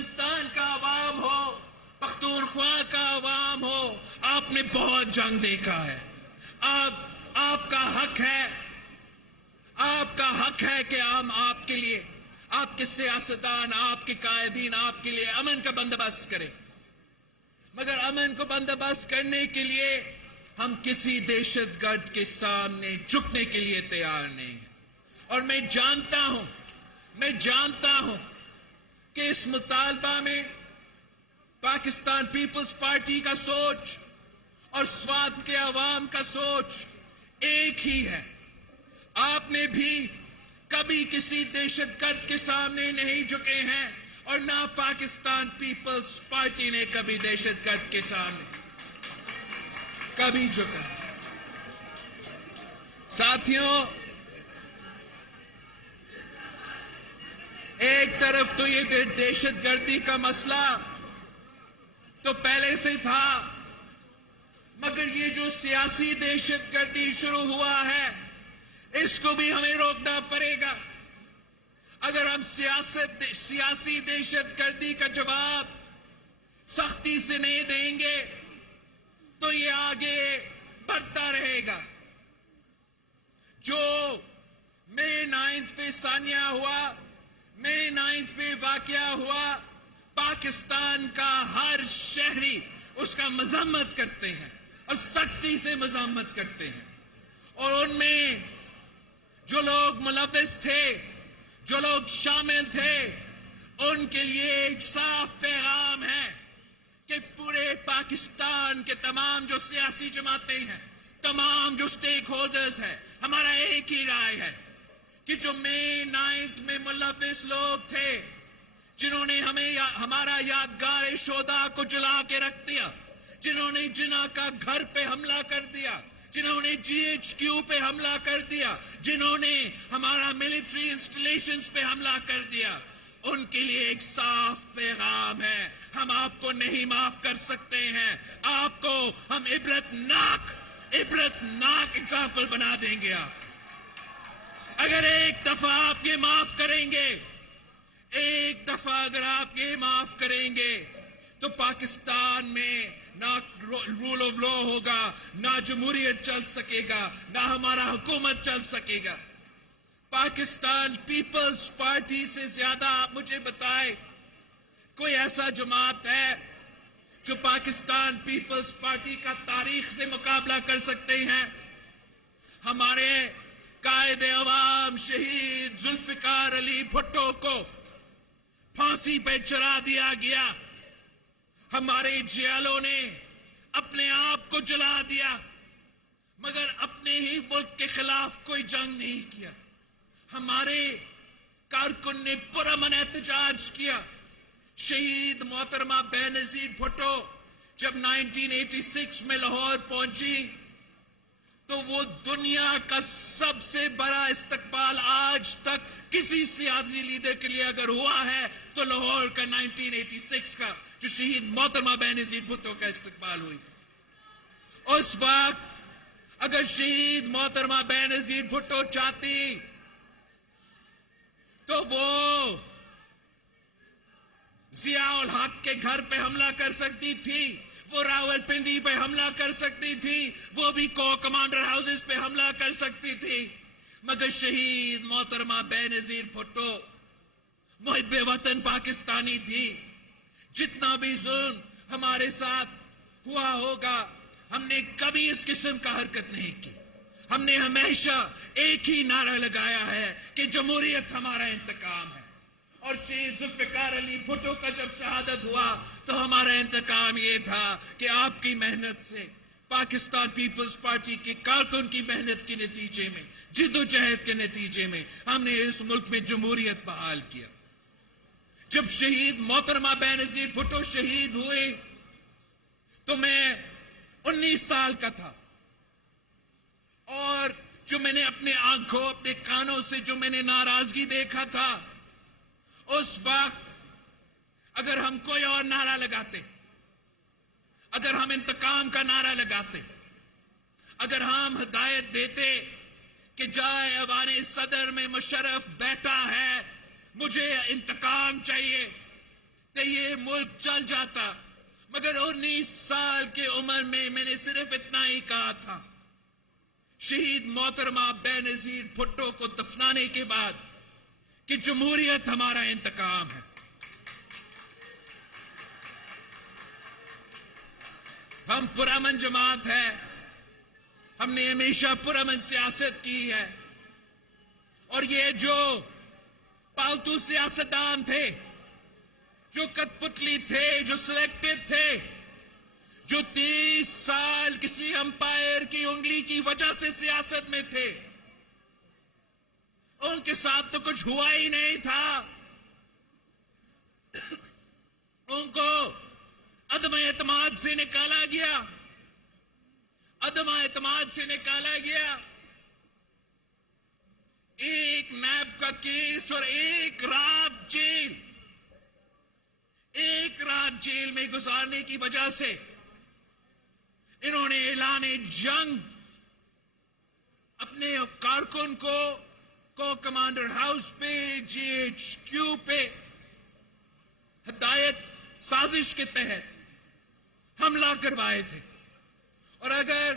अफगानिस्तान का अवाम हो, पख्तूनख्वा का अवाम हो, आपने बहुत जंग देखा है। आपका हक है कि हम आपके लिए, आपके सियासतदान, आपके कायदीन आपके लिए अमन का बंदोबस्त करें, मगर अमन को बंदोबस्त करने के लिए हम किसी दहशतगर्द के सामने झुकने के लिए तैयार नहीं। और मैं जानता हूं कि इस मुतालबा में पाकिस्तान पीपल्स पार्टी का सोच और स्वात के अवाम का सोच एक ही है। आपने भी कभी किसी दहशतगर्द के सामने नहीं झुके हैं और ना पाकिस्तान पीपल्स पार्टी ने कभी दहशतगर्द के सामने कभी झुका। साथियों, एक तरफ तो ये दहशतगर्दी का मसला तो पहले से था, मगर ये जो सियासी दहशतगर्दी शुरू हुआ है इसको भी हमें रोकना पड़ेगा। अगर हम सियासी दहशतगर्दी का जवाब सख्ती से नहीं देंगे तो ये आगे बढ़ता रहेगा। जो मई 9 पे सानिया हुआ, मई 9 पे वाकया हुआ, पाकिस्तान का हर शहरी उसका मजम्मत करते हैं और सख्ती से मजम्मत करते हैं। और उनमें जो लोग मुलव्विस थे, जो लोग शामिल थे, उनके लिए एक साफ पैगाम है कि पूरे पाकिस्तान के तमाम जो सियासी जमातें हैं, तमाम जो स्टेक होल्डर्स हैं, हमारा एक ही राय है कि जो मई 9 में मुलव्विस लोग थे, जिन्होंने हमारा यादगार शोदा को जला के रख दिया, जिन्होंने जिन्ना का घर पे हमला कर दिया, जिन्होंने GHQ पे हमला कर दिया, जिन्होंने हमारा मिलिट्री इंस्टॉलेशंस पे हमला कर दिया, उनके लिए एक साफ पैगाम है, हम आपको नहीं माफ कर सकते हैं। आपको हम इबरतनाक एग्जाम्पल बना देंगे। अगर एक दफा आप ये माफ करेंगे, एक दफा अगर आप ये माफ करेंगे तो पाकिस्तान में ना रूल ऑफ लॉ होगा, ना जमहूरियत चल सकेगा, ना हमारा हुकूमत चल सकेगा। पाकिस्तान पीपल्स पार्टी से ज्यादा आप मुझे बताएं कोई ऐसा जमात है जो पाकिस्तान पीपल्स पार्टी का तारीख से मुकाबला कर सकते हैं? हमारे कायदे अवाम शहीद जुल्फिकार अली भुट्टो को फांसी पे चढ़ा दिया गया, हमारे जेलों ने अपने आप को जला दिया, मगर अपने ही मुल्क के खिलाफ कोई जंग नहीं किया। हमारे कारकुन ने पुरअमन एहतजाज किया। शहीद मोहतरमा बेनजीर भुट्टो जब 1986 में लाहौर पहुंची तो वो दुनिया का सबसे बड़ा इस्तकबाल आज तक किसी सियासी लीडर के लिए अगर हुआ है तो लाहौर का 1986 का जो शहीद मोहतरमा बेनजीर भुट्टो का इस्तकबाल हुई थी। उस वक्त अगर शहीद मोहतरमा बेनजीर भुट्टो चाहती तो वो जियाउल हक के घर पे हमला कर सकती थी, वो रावलपिंडी पे हमला कर सकती थी, वो भी को कमांडर हाउसेस पे हमला कर सकती थी, मगर शहीद मोहतरमा बेनजीर भुट्टो मुहिब्बे वतन पाकिस्तानी थी। जितना भी जुल्म हमारे साथ हुआ होगा, हमने कभी इस किस्म का हरकत नहीं की। हमने हमेशा एक ही नारा लगाया है कि जमहूरियत हमारा इंतकाम है। और शहीद जुल्फिकार अली भुट्टो का जब शहादत हुआ तो हमारा इंतकाम ये था कि आपकी मेहनत से, पाकिस्तान पीपल्स पार्टी के कारकुन की मेहनत के नतीजे में, जिद्दोजहद के नतीजे में हमने इस मुल्क में जमहूरियत बहाल किया। जब शहीद मोहतरमा बेनजीर भुट्टो शहीद हुए तो मैं 19 साल का था और जो मैंने अपने आंखों, अपने कानों से जो मैंने नाराजगी देखा था, उस वक्त अगर हम कोई और नारा लगाते, अगर हम इंतकाम का नारा लगाते, अगर हम हिदायत देते कि जाए अवाने सदर में मुशर्रफ बैठा है, मुझे इंतकाम चाहिए, तो ये मुल्क चल जाता, मगर 19 साल के उम्र में मैंने सिर्फ इतना ही कहा था, शहीद मोहतरमा बेनजीर भुट्टो को दफनाने के बाद, कि जमहूरियत हमारा इंतकाम है। हम पुरअमन जमात है, हमने हमेशा पुरअमन सियासत की है, और ये जो पालतू सियासतदान थे, जो कठपुतली थे, जो सिलेक्टेड थे, जो 30 साल किसी अंपायर की उंगली की वजह से सियासत में थे, उनके साथ तो कुछ हुआ ही नहीं था। उनको अदम एतमाद से निकाला गया, अदम एतमाद से निकाला गया। एक नैब का केस और एक रात जेल में गुजारने की वजह से इन्होंने ऐलाने जंग अपने कारकुन को कमांडर हाउस पे, GHQ पे हिदायत साजिश के तहत हमला करवाए थे। और अगर